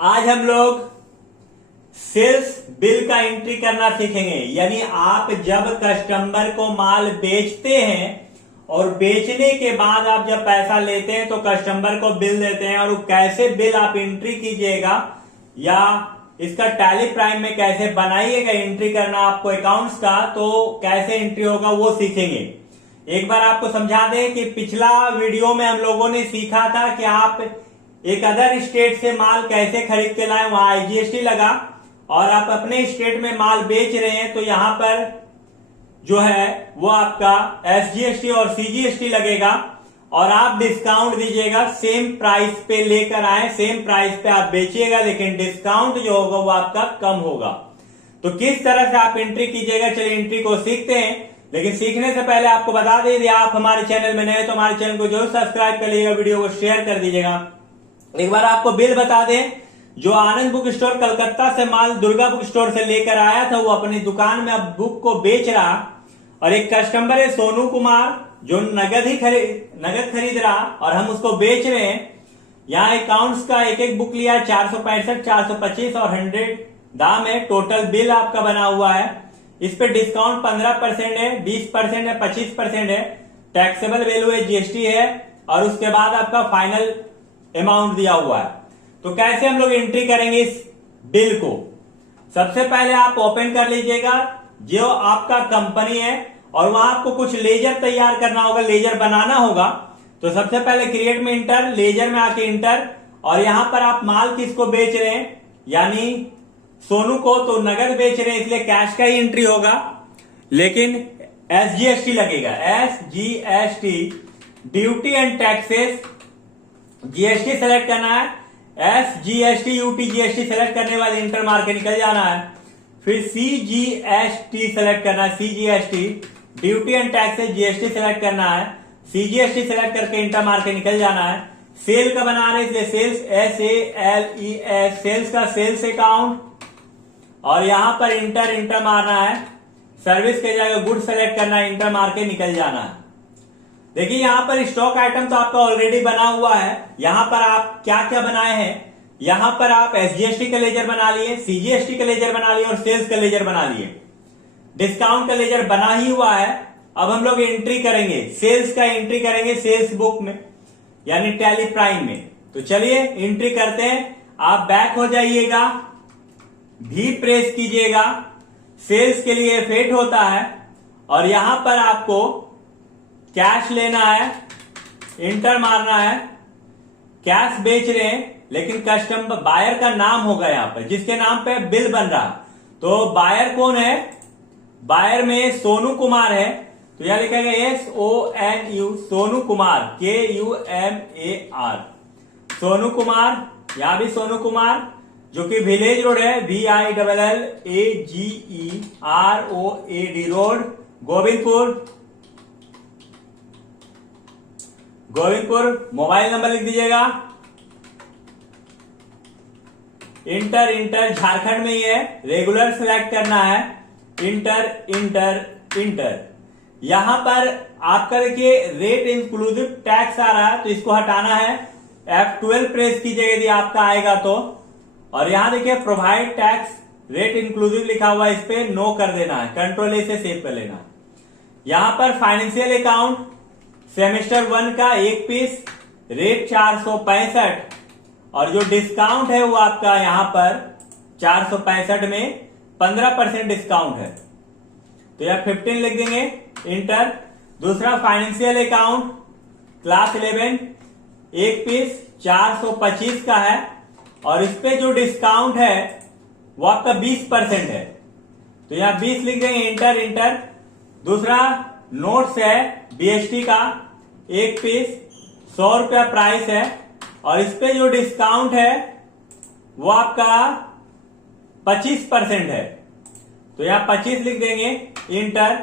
आज हम लोग सेल्स बिल का एंट्री करना सीखेंगे। यानी आप जब कस्टमर को माल बेचते हैं और बेचने के बाद आप जब पैसा लेते हैं तो कस्टमर को बिल देते हैं, और वो कैसे बिल आप एंट्री कीजिएगा या इसका टैली प्राइम में कैसे बनाइएगा, एंट्री करना आपको अकाउंट्स का, तो कैसे एंट्री होगा वो सीखेंगे। एक बार आपको समझा दें कि पिछला वीडियो में हम लोगों ने सीखा था कि आप एक अदर स्टेट से माल कैसे खरीद के लाए, वहां आईजीएसटी लगा, और आप अपने स्टेट में माल बेच रहे हैं तो यहां पर जो है वो आपका एसजीएसटी और सीजीएसटी लगेगा, और आप डिस्काउंट दीजिएगा। सेम प्राइस पे लेकर आए, सेम प्राइस पे आप बेचिएगा, लेकिन डिस्काउंट जो होगा वो आपका कम होगा। तो किस तरह से आप एंट्री कीजिएगा, चलिए एंट्री को सीखते हैं। लेकिन सीखने से पहले आपको बता दें, यदि आप हमारे चैनल में नए तो हमारे चैनल को जरूर सब्सक्राइब कर लीजिएगा, वीडियो को शेयर कर दीजिएगा। एक बार आपको बिल बता दें, जो आनंद बुक स्टोर कलकत्ता से माल दुर्गा बुक स्टोर से लेकर आया था, वो अपनी दुकान में अब बुक को बेच रहा, और एक कस्टमर है सोनू कुमार जो नगद खरीद रहा और हम उसको बेच रहे हैं। यहाँ अकाउंट्स का एक एक बुक लिया, 465, 425 और 100 दाम है। टोटल बिल आपका बना हुआ है। इस पे डिस्काउंट 15% है, 20% है, 25% है, टैक्सेबल वैल्यू है, जीएसटी है, और उसके बाद आपका फाइनल अमाउंट दिया हुआ है। तो कैसे हम लोग एंट्री करेंगे इस बिल को? सबसे पहले आप ओपन कर लीजिएगा जो आपका कंपनी है, और वहां आपको कुछ लेजर तैयार करना होगा, लेजर बनाना होगा। तो सबसे पहले क्रिएट में इंटर, लेजर में आके इंटर, और यहां पर आप माल किसको बेच रहे हैं, यानी सोनू को, तो नगद बेच रहे हैं इसलिए कैश का ही एंट्री होगा, लेकिन एसजीएसटी लगेगा, SGST, duty and taxes, GST select करना है, एसजीएसटी यूटी जीएसटी सेलेक्ट करने बाद इंटर मार के निकल जाना है। फिर सीजीएसटी सेलेक्ट करना है, CGST, duty and taxes, GST select करना है, सीजीएसटी सेलेक्ट करके इंटर मार के निकल जाना है। सेल का बना रहे इसलिए सेल्स, SALES, सेल्स का सेल्स अकाउंट, और यहां पर इंटर मारना है। सर्विस के जगह गुड सेलेक्ट करना है, इंटर मार के निकल जाना है। देखिए यहां पर स्टॉक आइटम तो आपका ऑलरेडी बना हुआ है। यहां पर आप क्या क्या बनाए हैं, यहां पर आप एसजीएसटी का लेजर बना लिए, सीजीएसटी का लेजर बना लिए और सेल्स का लेजर बना लिए। डिस्काउंट का लेजर बना ही हुआ है। अब हम लोग एंट्री करेंगे, सेल्स का एंट्री करेंगे सेल्स बुक में, यानी टैली प्राइम में। तो चलिए एंट्री करते हैं। आप बैक हो जाइएगा, भी प्रेस कीजिएगा, सेल्स के लिए F8 होता है, और यहां पर आपको कैश लेना है, इंटर मारना है। कैश बेच रहे हैं, लेकिन कस्टमर बायर का नाम होगा यहां पर, जिसके नाम पे बिल बन रहा। तो बायर कौन है, बायर में सोनू कुमार है, तो यहां लिखेगा SONU, सोनू कुमार, KUMAR, सोनू कुमार। यहां भी सोनू कुमार, जो कि विलेज रोड है, VILLAGEROAD road, Govindpur. Mobile number लिख दीजिएगा। इंटर झारखंड में ही है, रेगुलर सेलेक्ट करना है, इंटर। यहां पर आपका देखिए रेट इंक्लूसिव टैक्स आ रहा है, तो इसको हटाना है। F12 प्रेस कीजिएगा यदि आपका आएगा तो, और यहां देखिए प्रोवाइड टैक्स रेट इंक्लूसिव लिखा हुआ है, इस पे नो कर देना है, कंट्रोल A से सेव कर लेना है। यहां पर फाइनेंशियल अकाउंट सेमेस्टर 1 का 1 पीस, रेट 465, और जो डिस्काउंट है वो आपका यहां पर 465 में 15% डिस्काउंट है, तो यह 15 लिख देंगे, इंटर। दूसरा फाइनेंशियल अकाउंट क्लास 11, 1 पीस 425 का है, और इस पे जो डिस्काउंट है वो आपका 20% है, तो यहां 20 लिख देंगे, इंटर। दूसरा नोट्स है बीएसटी का, 1 पीस 100 रुपया प्राइस है, और इस पे जो डिस्काउंट है वो आपका 25% है, तो यहां 25 लिख देंगे, इंटर।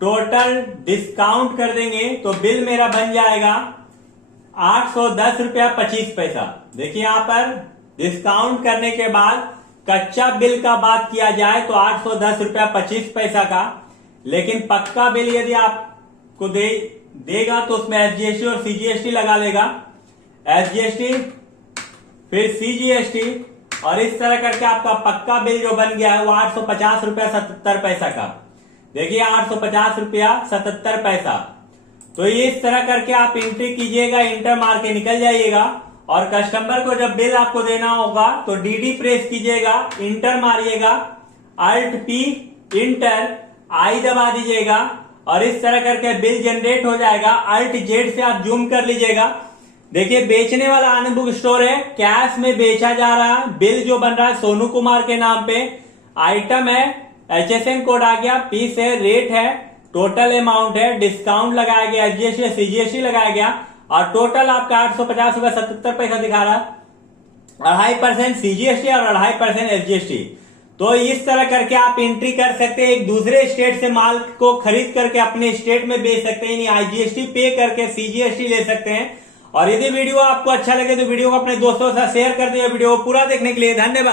टोटल डिस्काउंट कर देंगे तो बिल मेरा बन जाएगा 810 रुपया 25 पैसा। देखिए यहां पर डिस्काउंट करने के बाद कच्चा बिल का बात किया जाए तो 810 रुपया 25 पैसा का, लेकिन पक्का बिल यदि आपको देगा तो उसमें एसजीएसटी और सीजीएसटी लगा लेगा। एसजीएसटी, फिर सीजीएसटी, और इस तरह करके आपका पक्का बिल जो बन गया है वो 850 रुपया 77 पैसा का। देखिए 850 रुपया 77 पैसा। तो ये इस तरह करके आप एंट्री कीजिएगा, इंटर मार के निकल जाइएगा। और कस्टमर को जब बिल आपको देना होगा तो डीडी प्रेस कीजिएगा, इंटर मारिएगा, अल्ट पी इंटर आई दबा दीजिएगा और इस तरह करके बिल जनरेट हो जाएगा। अल्ट जेड से आप जूम कर लीजिएगा। देखिए बेचने वाला आनंद बुक स्टोर है, कैश में बेचा जा रहा है। बिल जो बन रहा है सोनू कुमार के नाम पे, आइटम है, HSN कोड आ गया, पीस है, रेट है, टोटल अमाउंट है, डिस्काउंट लगाया गया, GST CGST लगाया गया और टोटल आपका 850 रुपया 77 पैसा दिखा रहा है। 2.5% CGST और 2.5% SGST। तो इस तरह करके आप एंट्री कर सकते हैं। एक दूसरे स्टेट से माल को खरीद करके अपने स्टेट में बेच सकते हैं, यानी IGST पे करके CGST ले सकते हैं। और यदि वीडियो आपको अच्छा लगे तो वीडियो को अपने दोस्तों के साथ शेयर कर दीजिए। वीडियो को पूरा देखने के लिए धन्यवाद।